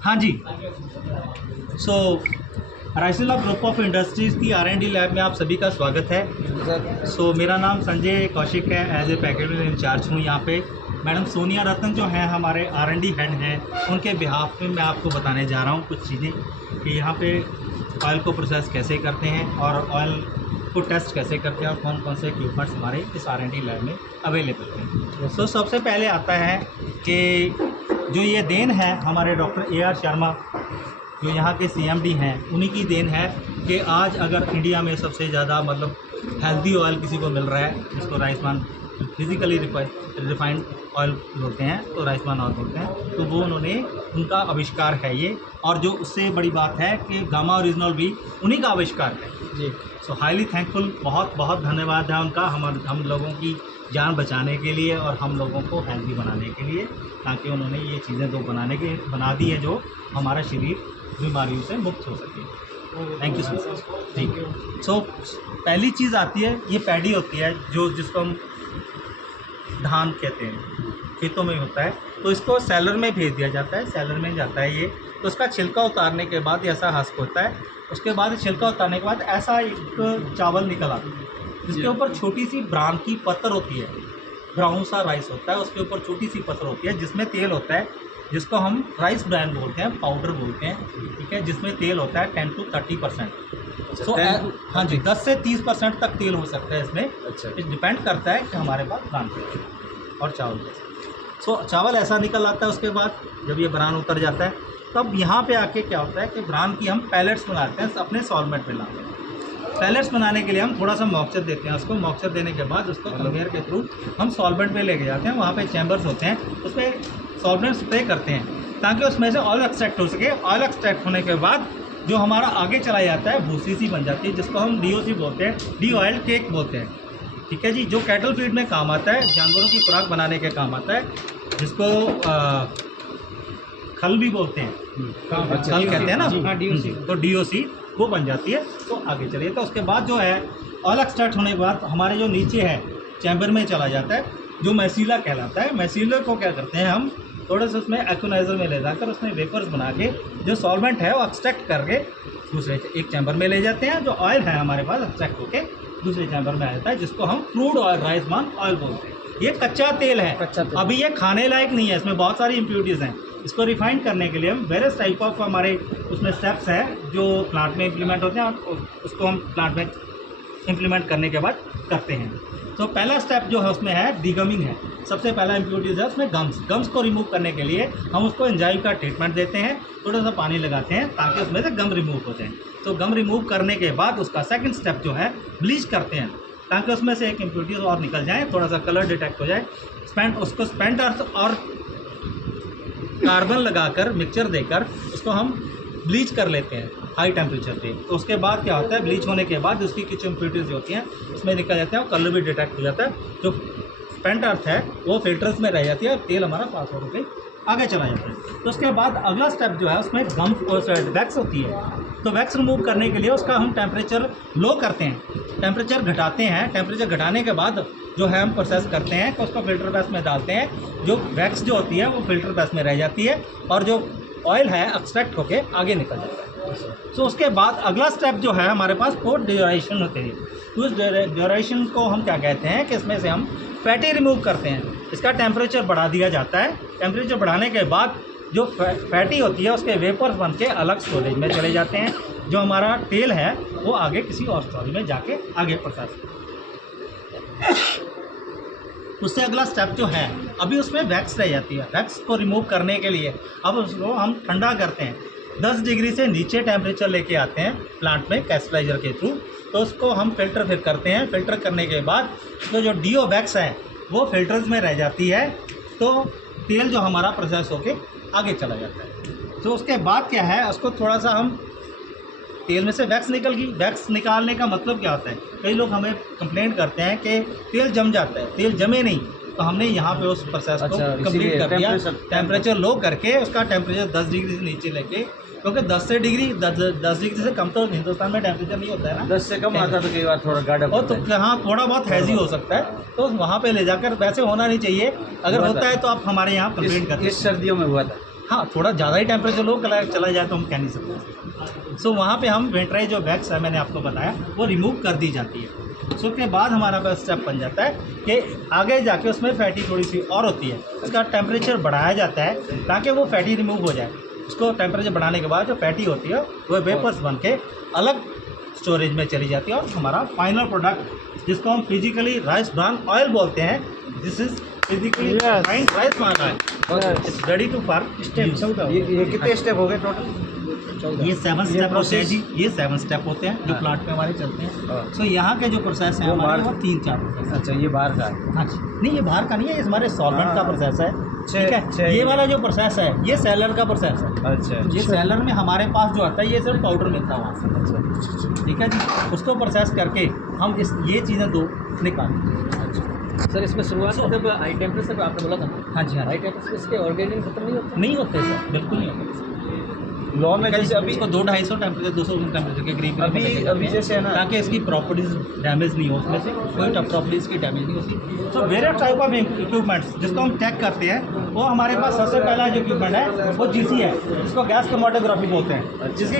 हाँ जी। राइसिला group of industries की R&D lab में आप सभी का स्वागत है। मेरा नाम संजय कौशिक है। एज ए पैकेजिंग इंचार्ज हूँ यहाँ पे। मैडम सोनिया रतन जो हैं हमारे R&D हेड हैं, उनके बिहाफ में मैं आपको बताने जा रहा हूँ कुछ चीज़ें कि यहाँ पे ऑयल को प्रोसेस कैसे करते हैं और ऑयल को टेस्ट कैसे करते हैं और कौन कौन से इक्विपमेंट्स हमारे इस R&D लैब में अवेलेबल हैं। सबसे पहले आता है कि जो ये देन है हमारे डॉक्टर AR शर्मा जो यहाँ के CMD हैं, उन्हीं की देन है कि आज अगर इंडिया में सबसे ज़्यादा मतलब हेल्दी ऑयल किसी को मिल रहा है, जिसको राइसमान फिज़िकली रिफाइंड ऑयल बोलते हैं, तो राइसमान ऑयल बोलते हैं, तो वो उनका आविष्कार है ये। और जो उससे बड़ी बात है कि गामा ओरिजिनल भी उन्हीं का आविष्कार है जी। हाईली थैंकफुल, बहुत बहुत धन्यवाद है उनका हम लोगों की जान बचाने के लिए और हम लोगों को हेल्दी बनाने के लिए, ताकि उन्होंने ये चीज़ें बना दी है जो हमारा शरीर बीमारियों से मुक्त हो सके। Thank you so much. Thank you. पहली चीज़ आती है, ये पैडी होती है जिसको हम धान कहते हैं, खेतों में होता है, तो इसको सेलर में भेज दिया जाता है। सेलर में जाता है ये, तो उसका छिलका उतारने के बाद ऐसा हस्क होता है। उसके बाद छिलका उतारने के बाद ऐसा एक चावल निकल आता है, जिसके ऊपर छोटी सी ब्राउन की पत्थर होती है, ब्राउन सा राइस होता है, उसके ऊपर छोटी सी पत्थर होती है जिसमें तेल होता है, जिसको हम राइस ब्रांड बोलते हैं, पाउडर बोलते हैं, ठीक है, जिसमें तेल होता है 10 to 30%। हाँ जी, 10 से 30% तक तेल हो सकता है इसमें। इस डिपेंड करता है कि हमारे पास ब्रांड और चावल कैसे। चावल ऐसा निकल आता है। उसके बाद जब ये ब्रान उतर जाता है, तब यहाँ पे आके क्या होता है कि ब्रान की हम पैलेट्स बनाते हैं अपने सॉल्वेंट में लाते हैं। पैलेट्स बनाने के लिए हम थोड़ा सा मॉइस्चर देते हैं उसको। मॉइस्चर देने के बाद उसको कन्वेयर के थ्रू हम सॉल्वेंट में लेके जाते हैं। वहाँ पे चैम्बर्स होते हैं, उसमें सॉल्वेंट स्प्रे करते हैं ताकि उसमें से ऑयल एक्सट्रैक्ट हो सके। ऑयल एक्सट्रैक्ट होने के बाद जो हमारा आगे चला जाता है भूसी सी बन जाती है, जिसको हम DOC बोलते हैं, डी ऑयल केक बोलते हैं, ठीक है जी, जो कैटल फीड में काम आता है, जानवरों की खुराक बनाने के काम आता है, जिसको खल भी बोलते हैं, खल कहते हैं ना, तो DOC वो बन जाती है। तो आगे चलिए, तो उसके बाद जो है ऑयल एक्सट्रैक्ट होने के बाद हमारे जो नीचे है चैम्बर में चला जाता है, जो मैसीला कहलाता है। मैसीला को क्या करते हैं हम, थोड़ा सा उसमें एक्यूनाइजर में ले जाकर उसमें वेपर्स बना के जो सॉल्वेंट है वो एक्सट्रैक्ट करके दूसरे एक चैम्बर में ले जाते हैं। जो ऑयल है हमारे पास एक्सट्रैक्ट होके दूसरे चैम्बर में आ जाता है, जिसको हम क्रूड ऑयल, राइसमान ऑयल बोलते हैं। ये कच्चा तेल है, अभी ये खाने लायक नहीं है, इसमें बहुत सारी इम्प्योरिटीज़ हैं। इसको रिफाइन करने के लिए हम वेरियस टाइप ऑफ हमारे उसमें स्टेप्स हैं जो प्लांट में इम्प्लीमेंट होते हैं, और उसको हम प्लांट में इम्प्लीमेंट करने के बाद करते हैं। तो पहला स्टेप जो है उसमें है डीगमिंग है। सबसे पहला इम्प्योरिटीज़ है उसमें गम्स को रिमूव करने के लिए हम उसको एंजाइम का ट्रीटमेंट देते हैं, थोड़ा सा पानी लगाते हैं ताकि उसमें से गम रिमूव हो जाए। तो गम रिमूव करने के बाद उसका सेकंड स्टेप जो है ब्लीच करते हैं, ताकि उसमें से एक इम्प्योरिटीज़ और निकल जाए, थोड़ा सा कलर डिटेक्ट हो जाए। उसको स्पेंट अर्थ और कार्बन लगाकर मिक्सचर देकर उसको हम ब्लीच कर लेते हैं हाई टेम्परेचर पे। तो उसके बाद क्या होता है, ब्लीच होने के बाद उसकी कुछ इम्प्योरिटीज़ होती हैं उसमें निकल जाते हैं और कलर भी डिटेक्ट हो जाता है। जो स्पेंट अर्थ है वो फिल्टर्स में रह जाती है और तेल हमारा पास होकर के आगे चला जाता है। तो उसके बाद अगला स्टेप जो है उसमें वैक्स होती है। तो वैक्स रिमूव करने के लिए उसका हम टेम्परेचर लो करते हैं, टेम्परेचर घटाते हैं। टेम्परेचर घटाने के बाद जो है हम प्रोसेस करते हैं, तो उसको फिल्टर बैस में डालते हैं। जो वैक्स जो होती है वो फिल्टर बैस में रह जाती है और जो ऑयल है एक्सट्रैक्ट होके आगे निकल जाता है। तो उसके बाद अगला स्टेप जो है हमारे पास वो ड्यूरेशन होती है। तो उस ड्यूरेशन को हम क्या कहते हैं कि इसमें से हम फैटी रिमूव करते हैं। इसका टेम्परेचर बढ़ा दिया जाता है। टेम्परेचर बढ़ाने के बाद जो फैटी होती है उसके वेपर्स बन के अलग स्टोरेज में चले जाते हैं। जो हमारा तेल है वो आगे किसी और स्टोरेज में जाके आगे प्रोसेस। उससे अगला स्टेप जो है अभी उसमें वैक्स रह जाती है। वैक्स को रिमूव करने के लिए अब उसको हम ठंडा करते हैं, 10 डिग्री से नीचे टेम्परेचर लेके आते हैं प्लांट में कैस्टलाइजर के थ्रू। तो उसको हम फिल्टर फिर करते हैं। फिल्टर करने के बाद तो जो DO वैक्स है वो फिल्टर्स में रह जाती है, तो तेल जो हमारा प्रोसेस होके आगे चला जाता है। तो उसके बाद क्या है, उसको थोड़ा सा हम तेल में से वैक्स निकल गई। वैक्स निकालने का मतलब क्या होता है, कई लोग हमें कंप्लेंट करते हैं कि तेल जम जाता है। तेल जमे नहीं, तो हमने यहाँ पे उस प्रोसेस को कंप्लीट कर दिया। टेम्परेचर लो करके उसका टेम्परेचर 10 डिग्री से नीचे लेके क्योंकि 10 डिग्री से कम तो हिंदुस्तान में टेम्परेचर नहीं होता है ना। 10 से कम आता तो कई बार थोड़ा गाढ़ा और तो हाँ थोड़ा बहुत हैज़ी हो सकता है, तो वहाँ पे ले जाकर, वैसे होना नहीं चाहिए। अगर होता है तो आप हमारे यहाँ कंप्लेंट करते हैं। इस सर्दियों में हुआ था। हाँ थोड़ा ज़्यादा ही टेम्परेचर लो चला जाए तो हम कह नहीं सकते। सो वहाँ पे हम वेंट्राइज जो वैक्स है मैंने आपको बताया वो रिमूव कर दी जाती है। सो के बाद हमारा पास स्टेप बन जाता है कि आगे जाके उसमें फैटी थोड़ी सी और होती है, उसका टेम्परेचर बढ़ाया जाता है ताकि वो फैटी रिमूव हो जाए। उसको टेम्परेचर बढ़ाने के बाद जो फैटी होती है वो वेपर्स बन के अलग स्टोरेज में चली जाती है और हमारा फाइनल प्रोडक्ट जिसको हम फिजिकली राइस ब्रान ऑयल बोलते हैं, this is physically refined rice bran oil, it's ready to for step. ये कितने स्टेप हो गए टोटल? ये 7 स्टेप होते हैं जी, ये 7 स्टेप होते हैं जो प्लांट पे हमारे चलते हैं। सो यहाँ के जो प्रोसेस है हमारे वो 3-4 प्रोसेस। अच्छा ये बाहर का है? हाँ जी, नहीं ये बाहर का नहीं है, ये हमारे सॉल्वेंट का प्रोसेस है। ठीक है, ये वाला जो प्रोसेस है ये सेलर का प्रोसेस है। अच्छा ये सेलर में हमारे पास जो आता है ये सिर्फ पाउडर मिलता है वहाँ से। ठीक है जी, उसको प्रोसेस करके हम ये चीज़ें दो निकालते। सर इसमें शुरुआत जब हाई टेम्परेचर आपने बोला था, हाँ जी हाँ, हाई टेम्परेचर इसके ऑर्गेनिक खत्म नहीं होते? नहीं होते सर, बिल्कुल नहीं होते। लॉ में जैसे अभी इसको 200-250 टेम्परेचर 200 टेम्परेचर के करीब अभी जैसे है ना, ताकि इसकी प्रॉपर्टीज डैमेज नहीं हो, उसमें से कोई प्रॉपर्टीज की डैमेज नहीं होती। तो वेरियस टाइप ऑफ इक्विपमेंट्स जिसको हम चेक करते हैं वो हमारे पास सबसे पहला जो इक्विपमेंट है वो GC है, जिसको गैस क्रोमैटोग्राफी बोलते हैं, जिसकी